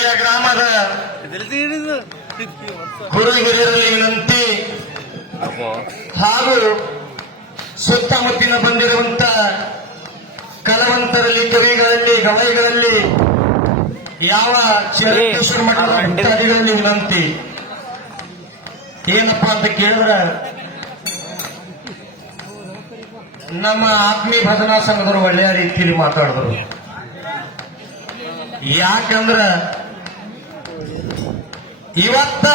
ಇಲ್ಲಿಯ ಗ್ರಾಮದ ಗುರು ಹಿರಿಯರಲ್ಲಿ ವಿನಂತಿ ಹಾಗೂ ಸುತ್ತಮುತ್ತಿನ ಬಂದಿರುವಂತ ಕಲಾವಂತರಲ್ಲಿ, ಕವಿಗಳಲ್ಲಿ, ಗವಾಯಿಗಳಲ್ಲಿ, ಯಾವ ಚೇತೇಶ್ವರ ಮಠದ ಭಕ್ತಾದಿಗಳಲ್ಲಿ ವಿನಂತಿ ಏನಪ್ಪಾ ಅಂತ ಕೇಳಿದ್ರೆ, ನಮ್ಮ ಆತ್ಮೀಯ ಭಜನಾ ಸಂಘದವರು ಒಳ್ಳೆಯ ರೀತಿಯಲ್ಲಿ ಮಾತಾಡಿದ್ರು. ಯಾಕಂದ್ರ ಇವತ್ತ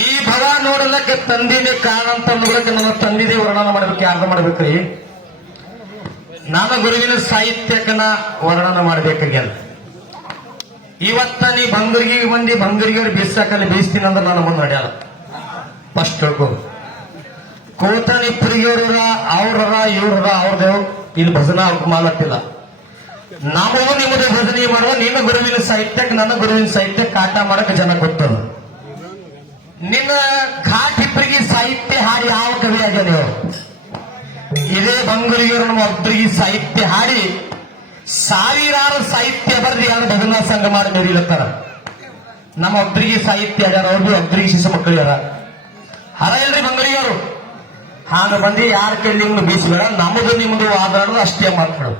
ಈ ಭವ ನೋಡಲಕ್ಕೆ ತಂದಿದೆ ಕಾರಣ ಅಂತ ನೋಡಕ್ಕೆ ನನ್ನ ತಂದಿದೆ ವರ್ಣನ ಮಾಡ್ಬೇಕು. ಯಾರ್ದ ಮಾಡ್ಬೇಕ್ರಿ? ನಾನು ಗುರುವಿನ ಸಾಹಿತ್ಯಕನ ವರ್ಣನ ಮಾಡ್ಬೇಕಾಗ್ಯಲ್ಲ. ಇವತ್ತ ನೀ ಬಂಗರಿಗೆ ಬಂದು ಬಂಗರಿಗೆ ಬೀಸಾಕಲ್ಲಿ ಬೀಸ್ತೀನಿ ಅಂದ್ರೆ ನಾನು ಮುಂದೆ ನಡೆಯಲ್ಲ. ಫಸ್ಟ್ ಕೋತನಿಪ್ಪರಿಗೆವ್ರ ಅವ್ರರ ಇವ್ರರ ಅವ್ರದೇವ್ ಇಲ್ಲಿ ಭಜನಾ ಮಾಲತ್ತಿಲ್ಲ. ನಮಗೂ ನಿಮ್ಮದೇ ಭಜನೆ ಮಾಡುವ ನಿನ್ನ ಗುರುವಿನ ಸಾಹಿತ್ಯಕ್ಕೆ ನನ್ನ ಗುರುವಿನ ಸಾಹಿತ್ಯಕ್ಕೆ ಕಾಟ ಮಾಡಕ್ಕೆ ಜನ ಗೊತ್ತದ. ನಿನ್ನ ಘಾಟ್ ಇಬ್ಬರಿಗೆ ಸಾಹಿತ್ಯ ಹಾಡಿ ಯಾವ ಕವಿ ಆಗ್ಯ ನೀವು? ಇದೇ ಬಂಗೂರಿಗರು ನಮ್ಮ ಒಬ್ಬರಿಗೆ ಸಾಹಿತ್ಯ ಹಾಡಿ ಸಾವಿರಾರು ಸಾಹಿತ್ಯ ಬರೆದು ಯಾರು ಭಜನಾ ಸಂಘ ಮಾಡಿ ಮೆರೀಲತ್ತಾರ. ನಮ್ಮ ಒಬ್ಬರಿಗೆ ಸಾಹಿತ್ಯ ಆಗ್ಯಾರ, ಅವ್ರಿಗೆ ಒಬ್ಬರಿಗೆ ಶಿಶು ಮಕ್ಕಳು ಯಾರ ಹರ ಇಲ್ರಿ ಬಂಗೂರಿಗರು. ಹಾಗ ಬಂದು ಯಾರ ಕೈಲಿ ನಿಮ್ಗೆ ಬೀಸಬೇಡ, ನಮ್ಮದು ನಿಮ್ದು ಆಧಾರದ ಅಷ್ಟೇ ಮಾತಾಡೋದು.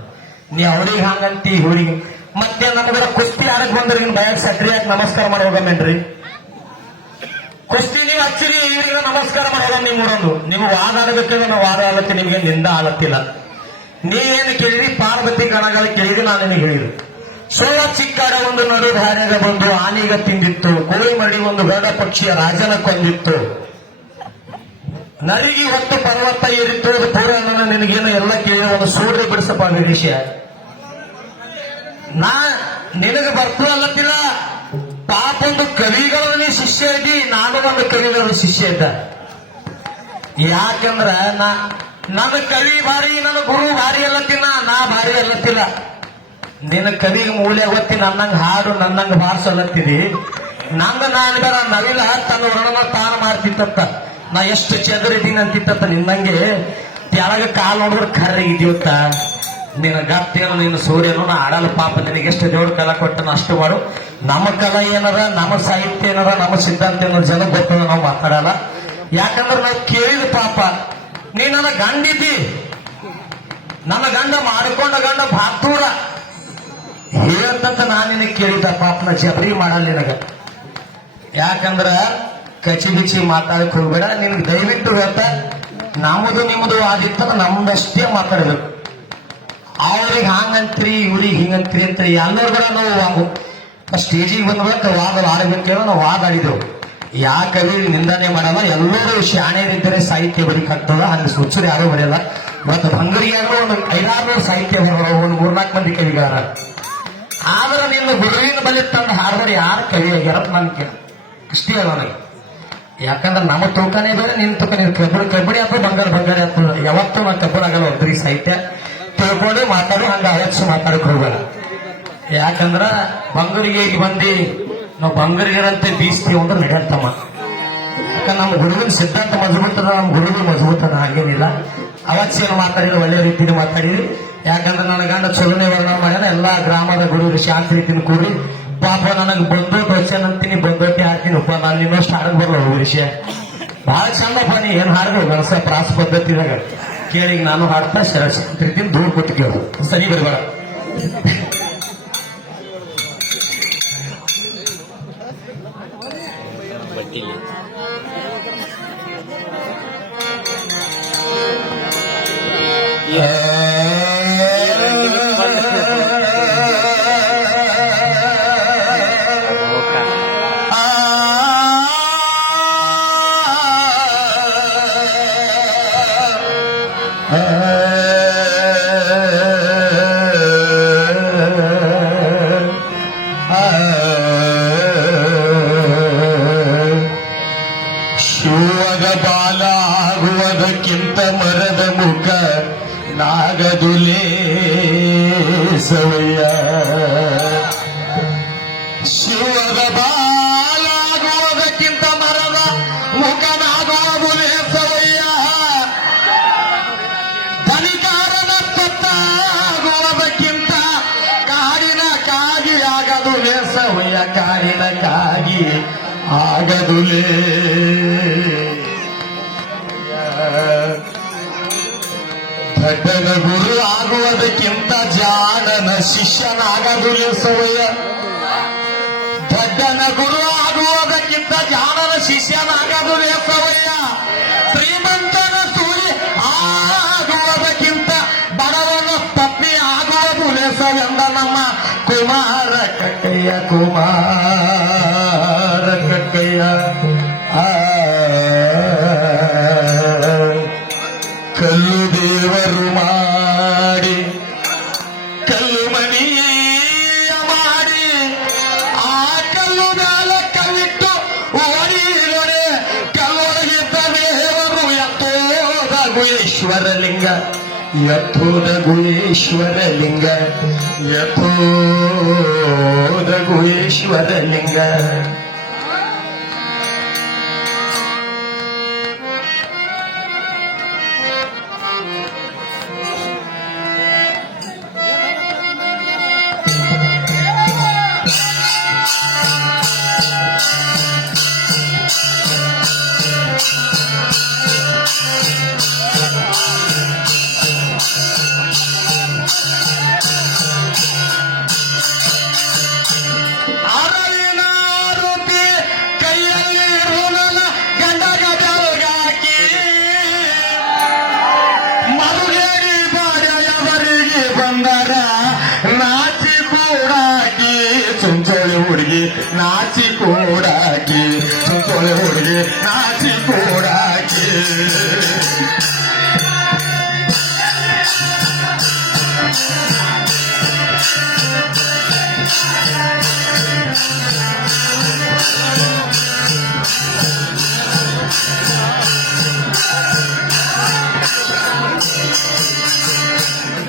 ನೀ ಅವ್ರಿಗೆ ಹಂಗಂತಿ ಇವ್ರಿಗೆ ಮತ್ತೆ ನಮಗರ ಕುಸ್ತಿ ಆಡಕ್ ಬಂದ್ರಿ ಬಯಕ್ ಸಕ್ರಿ ಯಾಕೆ ನಮಸ್ಕಾರ ಮಾಡಿ ಹೋಗಮೇನ್ರಿ? ಕುಸ್ತಿ ನೀವು ಹಚ್ಚಿರಿ, ಇವ್ರಿಗೆ ನಮಸ್ಕಾರ ಮಾಡೋದ ನೀವು ನೋಡೋದು. ನೀವು ವಾದ ಆಡಬೇಕಂದ್ರೆ ನಾವು ವಾದ ಆಲತ್ತೆ, ನಿಮ್ಗೆ ನಿಂದ ಆಲತ್ತಿಲ್ಲ. ನೀವೇನು ಕೇಳಿರಿ? ಪಾರ್ವತಿ ಗಣಗಳ ಕೇಳಿದ್ರೆ ನಾನು ನಿನಗೆ ಹೇಳಿದ್ರು. ಸೋಳ ಚಿಕ್ಕಾಡ ಒಂದು ನಡು ಧಾರ್ಯಾಗ ಬಂದು ಆನೆಗ ತಿಂದಿತ್ತು, ಕೋಳಿ ಮಡಿ ಒಂದು ಗರುಡ ಪಕ್ಷಿಯ ರಾಜನ ಕೊಂದಿತ್ತು, ನರಿಗೆ ಹೊತ್ತು ಪರ್ವತ ಏರಿತ್ತು, ಪುರಾಣ ನಿನಗೇನು ಎಲ್ಲ ಕೇಳಿ ಒಂದು ಸೂರ್ಯ ಬಿಡಿಸಪ್ಪ ನಿರೀಶ. ನಾ ನಿನಗೆ ಬರ್ತು ಅಲ್ಲತ್ತಿಲ್ಲ. ಪಾಪ ಒಂದು ಕವಿಗಳ ಶಿಷ್ಯ ಇದ್ದಿ, ನಾನು ಒಂದು ಕವಿಗಳ ಶಿಷ್ಯ ಇದ್ದ. ಯಾಕಂದ್ರ ನನ್ನ ಕವಿ ಭಾರಿ, ನನ್ನ ಗುರು ಭಾರಿ ಅಲ್ಲತ್ತಿನ, ನಾ ಭಾರಿ ಅಲ್ಲತ್ತಿಲ್ಲ. ನಿನ್ನ ಕವಿಗೆ ಮೂಲೆ ಗೊತ್ತಿ ನನ್ನಂಗ ಹಾಡು ನನ್ನಂಗ ಬಾರಿಸಲ್ಲತ್ತಿದಿ. ನಂಗ ನಾನು ಬೇಡ ನವಿಲ ತನ್ನ ವರ್ಣನ ತಾನು ಮಾಡ್ತಿತ್ತ. ನಾ ಎಷ್ಟು ಚೆದರಿದ್ದೀನಿ ಅಂತಿತ್ತ ನಿನ್ನಂಗೆ. ತೆಳಗ ಕಾಲು ನೋಡಿದ್ರೆ ಕರ್ರೆ ಇದೆಯುತ್ತ. ನಿನ್ನ ಗತ್ತೇನು ನಿನ್ನ ಸೂರ್ಯನು ನಾ ಆಡಲ್ಲ. ಪಾಪ ನಿನಗೆ ಎಷ್ಟು ದೇವ್ರ ಕಲಾ ಕೊಟ್ಟನ ಅಷ್ಟು ಮಾಡು. ನಮ್ಮ ಕಲಾ ಏನದ, ನಮ್ಮ ಸಾಹಿತ್ಯ ಏನದ, ನಮ್ಮ ಸಿದ್ಧಾಂತ ಏನೋ ಜನ ಗೊತ್ತದ, ನಾವು ಮಾತಾಡಲ್ಲ. ಯಾಕಂದ್ರೆ ನಾವು ಕೇಳಿದ ಪಾಪ ನೀ ನನ್ನ ಗಂಡಿದ್ದಿ. ನನ್ನ ಗಂಡ ಮಾಡಿಕೊಂಡ ಗಂಡ ಭಾತೂರ ಹೇಳ್ತಂತ ನಾನು ನಿನಗೆ ಕೇಳಿದ ಪಾಪನ ಜಬರಿ ಮಾಡಲ್ಲ ನಿನಗ. ಯಾಕಂದ್ರ ಕಚಿ ಬಿಚ್ಚಿ ಮಾತಾಡಕ್ ಹೋಗ್ಬೇಡ. ನಿನ್ಗೆ ದಯವಿಟ್ಟು ಹೇಳ್ತಾ, ನಮ್ಮದು ನಿಮ್ಮದು ಆದಿತ್ತ ನಮ್ದಷ್ಟೇ ಮಾತಾಡ್ಬೇಕು. ಅವ್ರಿಗೆ ಹಂಗಂತ್ರಿ ಇವ್ರಿಗೆ ಹಿಂಗಂತ್ರಿ ಅಂತ ಎಲ್ಲರೂ ನಾವು ಸ್ಟೇಜಿಗೆ ಬಂದ್ಬೇಕು ವಾದ ಆಡಬೇಕೇನೋ ನಾವು ವಾದ ಆಡಿದೆವು. ಯಾಕಂದ್ರೆ ನಿಂದನೆ ಮಾಡಲ್ಲ. ಎಲ್ಲರೂ ಶಾಣೆಯರಿದ್ದರೆ ಸಾಹಿತ್ಯ ಬರೀಕಾಗ್ತದ, ಹಂಗೆ ಸುಚ್ಚರು ಯಾರು ಬರೆಯಲ್ಲ. ಇವತ್ತು ಬಂಗರಿಯಾಗ ಒಂದು 500 ಸಾಹಿತ್ಯ ಬರೋರು, ಒಂದು 3-4 ಮಂದಿ ಕವಿಗಾರ. ಆದ್ರೆ ನಿನ್ನ ಗುರುವಿನ ಬಳಿ ತಂದು ಹಾಡಿದ್ರೆ ಯಾರು ಕವಿ ಆಗ್ಯಾರ ನನ್ ಕೇಳ ಅಷ್ಟೇ ಅಲ್ಲ ನನಗೆ. ಯಾಕಂದ್ರೆ ನಮ್ಮ ತೂಕನೇ ಬೇರೆ, ನಿನ್ ತೂಕ ನೀನು ಕಬ್ಬಡಿ ಅಥವಾ ಬಂಗಾರ ಆಗ್ತದ. ಯಾವತ್ತೂ ನಾನು ಕಬ್ಬಡಿ ಆಗಲ್ಲ. ಒಬ್ಬರಿಗೆ ಸಾಹಿತ್ಯ ತಿಳ್ಕೊಂಡು ಮಾತಾಡು, ಹಂಗ ಅವತ್ತು ಮಾತಾಡಕ್ ಹೋಗಲ್ಲ. ಯಾಕಂದ್ರ ಬಂಗರಿಗೆ ಈಗ ಬಂದು ನಾವು ಬಂಗರಿಗರಂತೆ ಬೀಸ್ತೀವಿ ಅಂದ್ರೆ ನಡೆಯಲ್ತಮ್ಮ. ಯಾಕಂದ್ರೆ ನಮ್ಮ ಗುರುವಿನ ಸಿದ್ಧಾಂತ ಮಜಬೂತದ, ನಮ್ಮ ಗುರುವಿನ ಮಜಬೂತದ, ಹಾಗೇನಿಲ್ಲ. ಅವತ್ತೇನು ಮಾತಾಡಿದ್ರೆ ಒಳ್ಳೆ ರೀತಿಯಲ್ಲಿ ಮಾತಾಡಿದ್ರಿ. ಯಾಕಂದ್ರೆ ನನ್ನ ಗಂಡ ಚಲನೆ ವರ್ಣನ ಮಾಡ್ಯಾರ. ಎಲ್ಲಾ ಗ್ರಾಮದ ಗುರು ಶಾಂತ ರೀತಿನ ಕೂಡಿ ಪಾಪ ನನಗೆ ಬಂದೋಟ್ ವಚನ ಅಂತೀನಿ, ಬಂದೋಟಿ ಹಾಕ್ತೀನಿ. ಉಪ ನಾನು ಇನ್ನಷ್ಟು ಹಾಡಕ್ ಬರಲ್ಲ ವಿಷಯ ಬಹಳ ಚಂದಪ್ಪ. ನೀ ಏನ್ ಹಾಡ್ಬೇಕು ಮನಸ್ಸ ಪ್ರಾಸ ಪದ್ಧತಿದಾಗ ಕೇಳಿ ನಾನು ಹಾಡ್ತಾ ಶಾಂತ ರೀತಿನ ದೂರ ಕೊಟ್ಟು ಕೇಳು. ಸರಿ ಬರಬೇಡ. ಶಿವಗ ಬಾಲ ಆಗುವುದಕ್ಕಿಂತ ಮರದ ಮುಖ ನಾಗದುಲೇ ಸವಯ್ಯ. ಶಿವಗ ಬಾಲ ಆಗುವುದಕ್ಕಿಂತ ಮರದ ಮುಖ ನಾಗುವುದೇ ಸವಯ್ಯ. ಧನಿಕಾರನ ತೊತ್ತಾಗುವುದಕ್ಕಿಂತ ಕಾಡಿನ ಕಾಗಿಯಾಗ ಆಗದುಲೆ ಸವಯ ಕಾರಿನಕ್ಕಾಗಿ ಆಗದುಲೆ ದಡ್ಡನ ಗುರು ಆಗುವುದಕ್ಕಿಂತ ಜಾಣನ ಶಿಷ್ಯನಾಗದುಲೆ ಸವಯ ದಡ್ಡನ ಗುರು ಆಗುವುದಕ್ಕಿಂತ ಜಾಣನ ಶಿಷ್ಯನಾಗದುಲೆ ಸವಯ ಶ್ರೀಮಂತನ ಸೂರಿ ಆಗುವುದಕ್ಕಿಂತ ಬಡವನ ಪತ್ನಿ ಆಗುವುದು ಲೇಸವೆಂದ ನಮ್ಮ ಕುಮಾರ ಕಕ್ಕಯ್ಯ ಕುಮಾರ ಕಕ್ಕಯ್ಯ ಕಲ್ಲು ದೇವರು ಮಾಡಿ ಕಲ್ಲು ಮನಿಯ ಮಾಡಿ ಆ ಕಲ್ಲು ಮ್ಯಾಲ ಕವಿಟ್ಟು ಒಡಿಲೊಡೆ ಕಲ್ಲೊಳಗಿದ್ದ ದೇವರು ಎತ್ತೋದ ಗುಹೇಶ್ವರಲಿಂಗ ಯಥೋದ ಗುಹೇಶ್ವರಲಿಂಗ ಯಥೋದ ಗುಹೇಶ್ವರಲಿಂಗ ಹುಡುಗಿ ನಾಚಿ ಕೂಡಾಕಿ ಸುತ್ತೋಳೆ ಹುಡುಗಿ ನಾಚಿ ಕೂಡಾಕಿ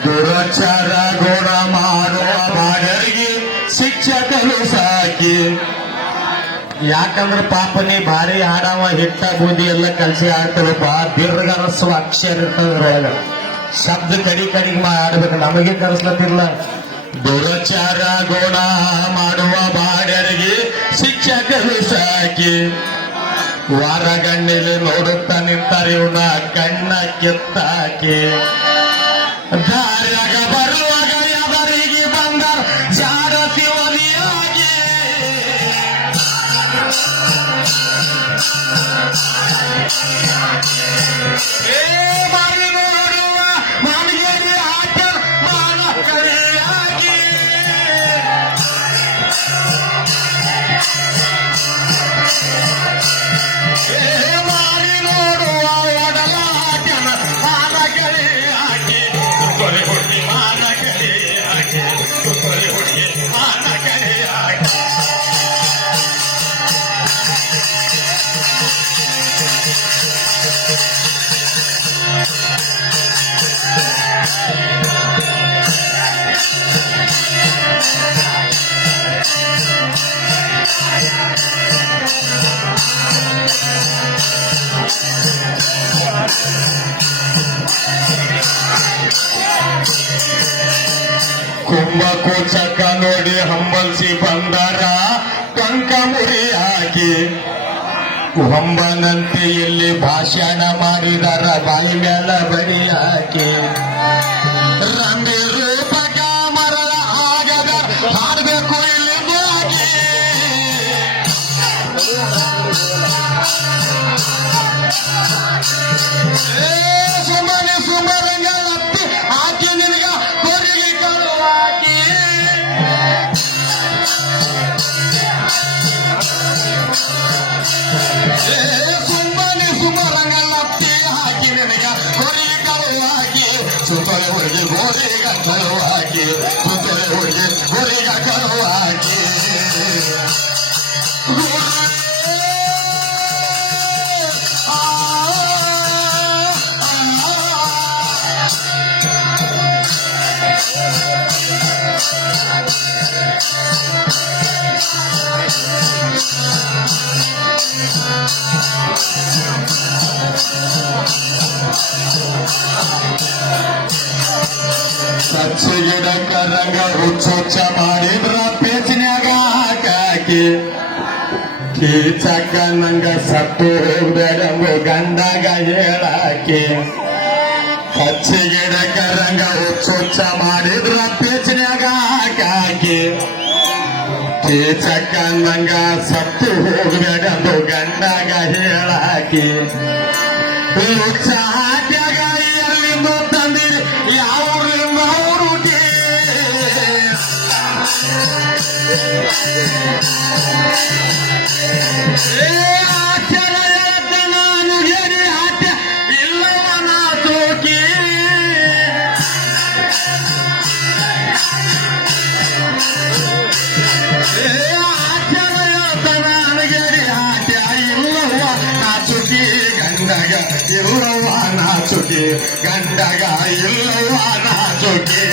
ದುರಾಚಾರ ಗೋಡ ಮಾಡುವ ಬಾಡರಿಗೆ ಶಿಕ್ಷಕರು ಸಾಕಿ ಯಾಕಂದ್ರೆ ಪಾಪ ನೀ ಭಾರಿ ಹಾಡವ ಹಿಟ್ಟ ಬೂದಿ ಎಲ್ಲ ಕಲಸಿ ಆಡ್ತದಪ್ಪ ದೀರ್ಘರಸ್ವ ಅಕ್ಷರ ಇರ್ತದ್ರೊಳಗ ಶಬ್ದ ಕಡಿಗೆ ಆಡ್ಬೇಕು ನಮಗೆ ಕರೆಸ್ಲತ್ತಿರ್ಲ ದುರಾಚಾರ ಗೋಡ ಮಾಡುವ ಬಾಡರಿಗೆ ಶಿಕ್ಷಕರು ಸಾಕಿ ವಾರಗಣ್ಣಿಲಿ ನೋಡುತ್ತಾ ನಿಂತಾರೆ ಇವನ ಕಣ್ಣ ಕಿತ್ತಾಕಿ ದಾರ್ಯಾಗ ಬರುವಾಗ ಯಾವರಿಗೆ ಬಂದರ ಜಾರತಿ ಒಲಿಯಾಗಿ ಮಾರಿ ನೋಡುವ ಮಾನಿಗೆ ಹಾಕಲ್ ಮಾನ ಕಡೆಯಾಗಿ ಮಾರಿ ನೋಡುವ ಒಡಲ ಹಾಕನ ಮಾನ ಕಡೆಯಾಗಿ ಹುಡುಗಿ ಮಾನ ಕಡೆಯಾಗಿ ಹುಡುಗಿ ಮಾನ ಕಡೆಯಾಗಿ ಕುಂಭಕೋಚಕ ನೋಡಿ ಹಂಬಲ್ಸಿ ಬಂದರ ಟೊಂಕ ಮುರಿ ಹಾಕಿ ಹೊಂಬನಂತೆ ಇಲ್ಲಿ ಭಾಷಣ ಮಾಡಿದರ ಬಾಯಿ ಮೇಲ ಬರಿ ಹಾಕಿ ರಂಬಿ ರೂಪಕ ಮರಳ ಆಗದ ಹಾಡಬೇಕು ಇಲ್ಲಿ ಹೋಗಿ ಸುಮನೆ ಸುಮರಂಗಲತ್ತಿ ಹಾಕಿ ನಿನಗ ಕೊರಿಗೆ ಕಳುವಾಕಿ ಸುಮ್ಮನೆ ಸುಮರಂಗಲತ್ತಿ ಹಾಕಿ ನಿನಗ ಕೊರಿಗೆ ಕಳುವಾಕಿ ಸುತ್ತಲೆ ಹುಡುಗಿ ಗೋರಿಗ ಕಳುವಾಕಿ ಸುತ್ತಲೆ ಹುಡುಗಿ ಗೋರಿಗ ಕಳುವಾಕಿ ಸಚ್ಚಿ ಗಿಡಕ್ಕ ರಂಗ ಹುಚ್ಚುಚ್ಚ ಮಾಡಿದ್ರ ಪೇಚಿನ್ಯಾಗ ಹಾಕಿ ಕೀಚಕ್ಕ ನಂಗ ಸತ್ತು ಹೋಗ್ಬೇಡಂಬು ಗಂಡಗ ಹೇಳಾಕಿ ಹಚ್ಚಿ ಗಿಡಕ್ಕ ರಂಗ ಹುಚ್ಚುಚ್ಚ ಮಾಡಿದ್ರ ಪೇಚಿನ್ಯಾಗ ಹಾಕಿ ಕೀಚಕ್ಕ ನಂಗ ಸತ್ತು ಹೋಗ್ಬೇಡಂಬು ಗಂಡಗ ಹೇಳಾಕಿ ಹುಚ್ಚ ಹಾಕ್ಯಾಗ ಎಲ್ಲಿಂದ ತಂದಿರಿ ಯಾವ್ರಿಂದ ಹುಡುಗಿ ಆಚಾರ ನಾನು ಹೇಳಿ ಹಾಕ್ಯ ಇಲ್ಲವನ ಸೋಕಿ ಇಲ್ಲವ ನಾಚುಕಿ ಗಂಡಗ ಇಲ್ಲವ ನಾಚುಕಿ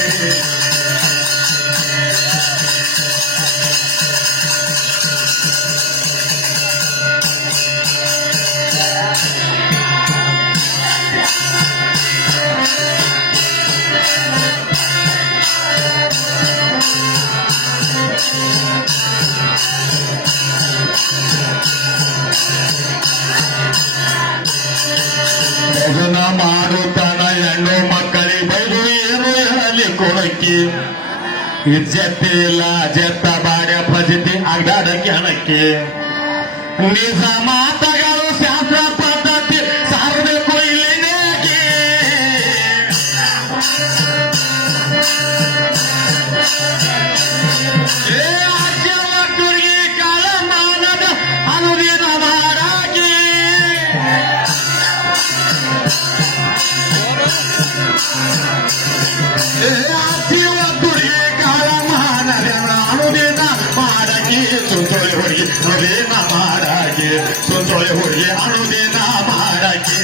ಭಜನ ಮಾಡುತ್ತಾನ ಹೆಣ್ಣು ಮಕ್ಕಳಿಗೆ ಬೈದು ಏನು ಹೇಳಲಿ ಕೊಡಕ್ಕಿ ಇಜ್ಜತ್ತಿ ಇಲ್ಲ ಜತ್ತ ಬಾಡ್ಯ ಫಜತಿ ಅಗ್ದಾಡಕ್ಕೆ ಹಣಕ್ಕೆ ನಿಜ ಮಾತಗಳು ಶಾಸ್ತ್ರ ಪದ್ಧತಿ ಸಾರಬೇಕು ಇಲ್ಲಿನೇಗೆ ಅಜ್ಜ ಒಟ್ಟುರಿಗೆ ಕಾಲಮಾನದ ಅನುದಿನ ಮಾರಾಗಿ ಒಟ್ಟುರಿಗೆ ಕಾಲಮಾನದ ಅನುದಿನ ಮಾಡಗಿ ಸುತ್ತೊಳೆ ಹುಡುಗಿ ಅನುದಿನ ಮಾಡಗಿ ಸುತ್ತೊಳೆ ಹುಡುಗಿ ಅನುದಿನ ಮಾಡಗಿ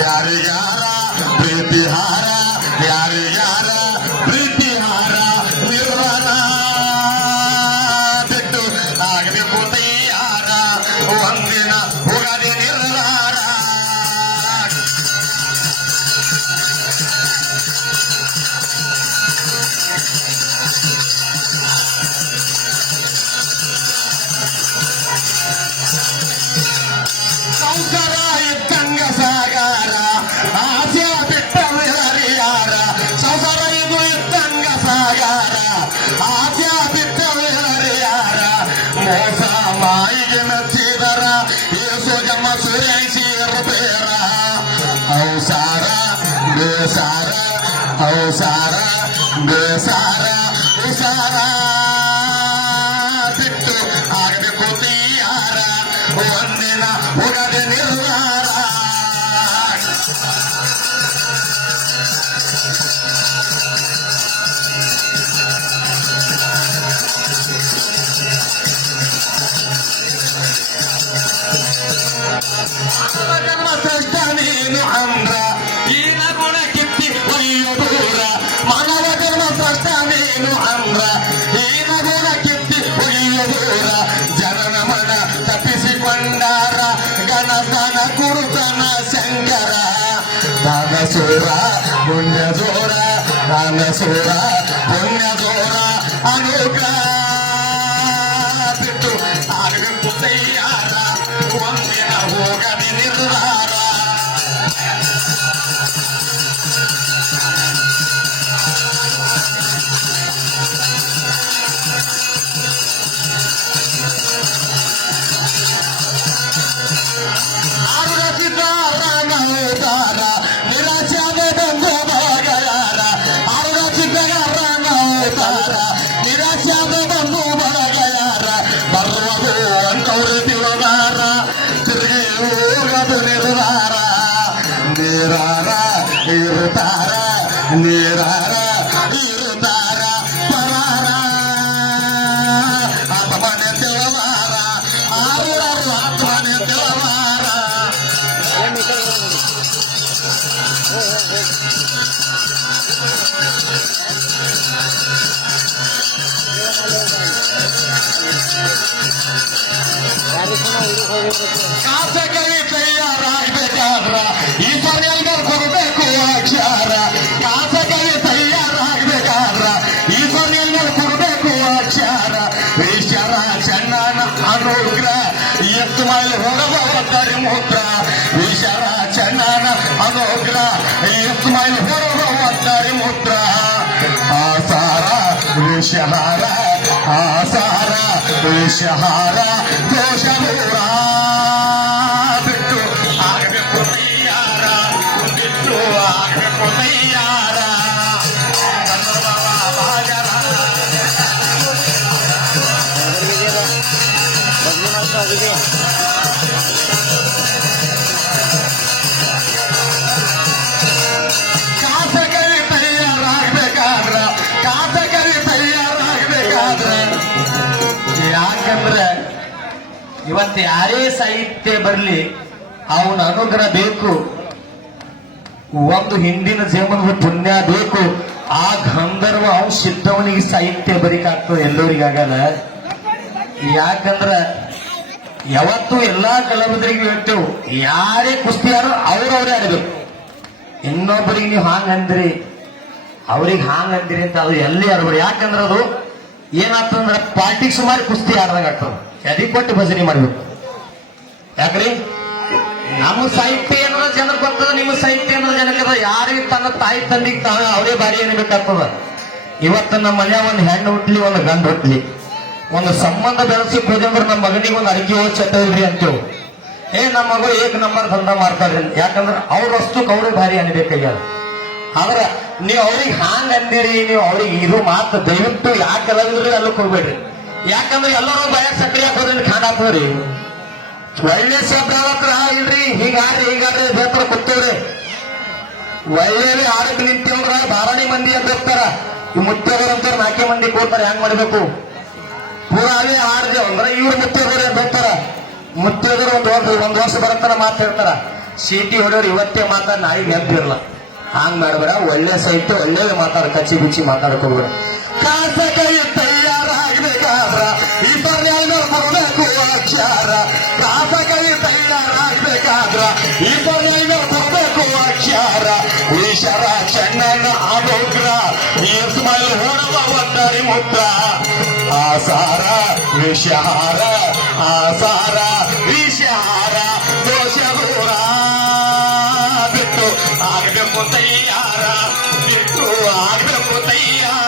ಯಾರಿಗಾರ ಪ್ರೀತಿಹಾರ ಯಾರಿಗಾರ ಪ್ರೀತಿಹಾರ ನಿರ್ವಾಣ ಬಿಟ್ಟು ಆಗಬೇಕು ತಯಾರ ಒಂದಿನ ಹೋಗದೆ ನಿರ್ಧಾರ ಸಂಸಾರ ಇದ್ದಂಗ ಸಾಗಾರ ಆಸೆ ಬಿಟ್ಟ ಹರಿಯಾರ ಸಂಸಾರ ಇದು ಇದ್ದಂಗ ಸಾಗಾರ ಆಸೆ ಬಿಟ್ಟ ಹರಿಯಾರ ಮೋಸ ಮಾಯಿಗೆ ಮೆಚ್ಚಿದರ ಏಸು ಜಮ್ಮ ಸುರೇಶಿ ಇರಬೇರ ಔಸಾರ ಬೇಸಾರ ಔಸಾರ ಬೇಸಾರ ಉಸಾರ ಸೂರ ಪುಣ್ಯ ಜೋರ ಅನುಗ್ರಹ ಬಿಟ್ಟು ಆಗಬೇಕು ತಯ್ಯಾರ ಒಂದಿನ ಹೋಗದೆ ನಿರ್ಧಾರ ಇರುತ್ತಾರ ನೀರಾರ ಇರುತ್ತಾರ ಪರಾರ ಆತ್ಮನೆ ದೇವಾರ ಆರು ಆತ್ಮನೆ ದೇವಾರ ಕಾಸಕವಿ ತಯಾರಾಗಬೇಕಾದ್ರ ಈ ಸರಿಯಾಗಿ ಕೊಡಬೇಕು ಅಕ್ಷರ ಕಾಸಕವಿ ತಯಾರಾಗಬೇಕಾದ್ರ ಈ ಸರಿಯಾಗಿ ಕೊಡಬೇಕು ಅಕ್ಷರ ಈಶ್ವರ ಚನ್ನನ ಅನುಗ್ರಹ ಎತ್ತು ಮೇಲೆ ಹೊರಬರುತ್ತಾರೆ ಮೂತ್ರ ಈಶ್ವರ ಚನ್ನನ ಅನುಗ್ರಹ ಎತ್ತು ಮೇಲೆ ಹೊರಬರುತ್ತಾರೆ ಮೂತ್ರ ಆಸಾರ ವಿಷಹಾರ ಆಸಾರ ವಿಷಹಾರ ದೋಷ ದೂರ ಬಿಟ್ಟು ಆಗಬೇಕು ತಯ್ಯಾರ ಬಿಟ್ಟು ಆಗಬೇಕು ತಯ್ಯಾರ ಕಾಸಕವಿ ತಯಾರಾಗಬೇಕಾದ್ರ ಕಾಸಕವಿ ತಯಾರಾಗಬೇಕಾದ್ರ ಯಾಕಂದ್ರೆ ಇವತ್ತು ಯಾರೇ ಸಾಹಿತ್ಯ ಬರಲಿ ಅವನ ಅನುಗ್ರಹ ಬೇಕು ಒಂದು ಹಿಂದಿನ ಜನ್ಮದ ಪುಣ್ಯ ಬೇಕು ಆ ಗಂಧರ್ವ ಅವ್ ಸಿದ್ಧವನಿಗೆ ಸಾಹಿತ್ಯ ಬರೀಕಾಗ್ತದೆ ಎಲ್ಲರಿಗಾಗಲ್ಲ ಯಾಕಂದ್ರ ಯಾವತ್ತು ಎಲ್ಲಾ ಕಲಾವಿದರಿಗೆ ಹೇಳ್ತೇವೆ ಯಾರೇ ಕುಸ್ತಿಯಾರು ಅವ್ರವ್ರೇ ಆಡ್ಬೇಕು ಇನ್ನೊಬ್ಬರಿಗೆ ನೀವು ಹಾಂಗ್ ಅಂದ್ರಿ ಅವ್ರಿಗೆ ಹಾಂಗ್ ಅಂದಿರಿ ಅಂತ ಅದು ಎಲ್ಲಿ ಆಡ್ಬೇಡಿ ಯಾಕಂದ್ರೆ ಅದು ಏನಾಗ್ತಂದ್ರೆ ಪಾರ್ಟಿಗೆ ಸುಮಾರು ಕುಸ್ತಿ ಆಡ್ದಾಗ ಆಗ್ತದೆ ಎದಿ ಕೊಟ್ಟು ಭಜನೆ ಮಾಡ್ಬೇಕು ಯಾಕ್ರಿ ನಮ್ಮ ಸಾಹಿತ್ಯ ಏನಾರ ಜನಕ್ಕೆ ಬರ್ತದ ನಿಮ್ಮ ಸಾಹಿತ್ಯ ಏನಾರ ಜನಕ್ಕೆ ಯಾರಿಗೆ ತನ್ನ ತಾಯಿ ತಂದಿಗೆ ತಾವ ಅವರೇ ಬಾರಿ ಏನ್ಬೇಕಾಗ್ತದ ಇವತ್ತು ನಮ್ಮ ಮನೆ ಒಂದು ಹೆಣ್ಣು ಹುಟ್ಲಿ ಒಂದು ಗಂಡು ಹುಟ್ಲಿ ಒಂದು ಸಂಬಂಧ ಬೆಳೆಸಕ್ ಹೋದಂದ್ರೆ ನಮ್ಮ ಮಗನಿಗೆ ಒಂದು ಅಡಿಕೆ ಹೋಗಿ ಚಟ ಇಲ್ರಿ ಅಂತೇವು ನಮ್ಮ ಮಗು ಏಕ ನಂಬರ್ ದಂಧ ಮಾಡ್ತಾರ್ರಿ ಯಾಕಂದ್ರೆ ಅವ್ರ ವಸ್ತುಕ್ ಅವ್ರಿಗೆ ಭಾರಿ ಅನ್ಬೇಕಾಗ್ಯಾರ ಆದ್ರ ನೀವು ಅವ್ರಿಗೆ ಹಾಂಗ್ ಅಂದಿರಿ ನೀವು ಅವ್ರಿಗೆ ಇದು ಮಾತು ದಯವಿಟ್ಟು ಯಾಕೆ ಕಲಾವಿದ್ರಿ ಅಲ್ಲಕ್ಕೆ ಹೋಗ್ಬೇಡ್ರಿ ಯಾಕಂದ್ರೆ ಎಲ್ಲರೂ ಭಯ ಸಕ್ರಿ ಹಾಕೋದ್ರಿಂದ ಖಾನ ಹಾಕೋದ್ರಿ ಒಳ್ಳೆ ಶಬ್ದ ಹತ್ರ ಇಲ್ರಿ ಹೀಗಾದ್ರೆ ಬೇತರ ಕೂತವ್ರಿ ಒಳ್ಳೆ ಆಡಕ್ ನಿಂತವ್ರ ಧಾರಾಣಿ ಮಂದಿ ಅಂತ ಹೋಗ್ತಾರ ಈ ಮುತ್ತವರಂತ 4 ಮಂದಿ ಕೂತಾರ ಹೆಂಗ್ ಮಾಡ್ಬೇಕು ಪೂರಾವೇ ಆಡ್ದೇವ್ ಅಂದ್ರೆ ಇವ್ರು ಮುತ್ತವರು ಅಂತ ಹೋಗ್ತಾರ ಮುತ್ತವರು ಒಂದ್ ವರ್ಷ ಬರತ್ತಾರ ಮಾತು ಹೇಳ್ತಾರ ಸೀಟಿ ಹೊಡೆಯವ್ರು ಇವತ್ತೇ ಮಾತಾಡ ನಾಯಿಗೆ ನೆನಪಿರಲ್ಲ ಹಾಂಗ್ ಮಾಡ್ಬೇಡ ಒಳ್ಳೆ ಸಾಹಿತ್ಯ ಒಳ್ಳೆ ಮಾತಾಡ ಕಚ್ಚಿ ಬಿಚ್ಚಿ ಮಾತಾಡ್ಕೋಬೇಡ ಕಾಸಕೈ ತಯಾರಾಗಬೇಕಾದ್ರ ಈ ಪರ್ಯಾಯ ಕೊಡಬೇಕು ಅಕ್ಷರ ಕಾಸಕೈ ತಯಾರಾಗಬೇಕಾದ್ರ ಈ ಪರ್ಯಾಯ ಕೊಡಬೇಕು ಅಕ್ಷರ ಈಶ್ವರ ಚೆನ್ನನ ಅನುಗ್ರಹ ಸ್ಮೈಲ್ ಹೊರವ ಒತ್ತರಿ ಮುದ್ರ ಆಸಾರ ವಿಷಹಾರ ಆಸಾರ ವಿಷಹಾರ ದೋಷ ದೂರ ಬಿಟ್ಟು ಆಗಬೇಕು ತಯ್ಯಾರ ಬಿಟ್ಟು ಆಗಬೇಕು ತಯ್ಯಾರ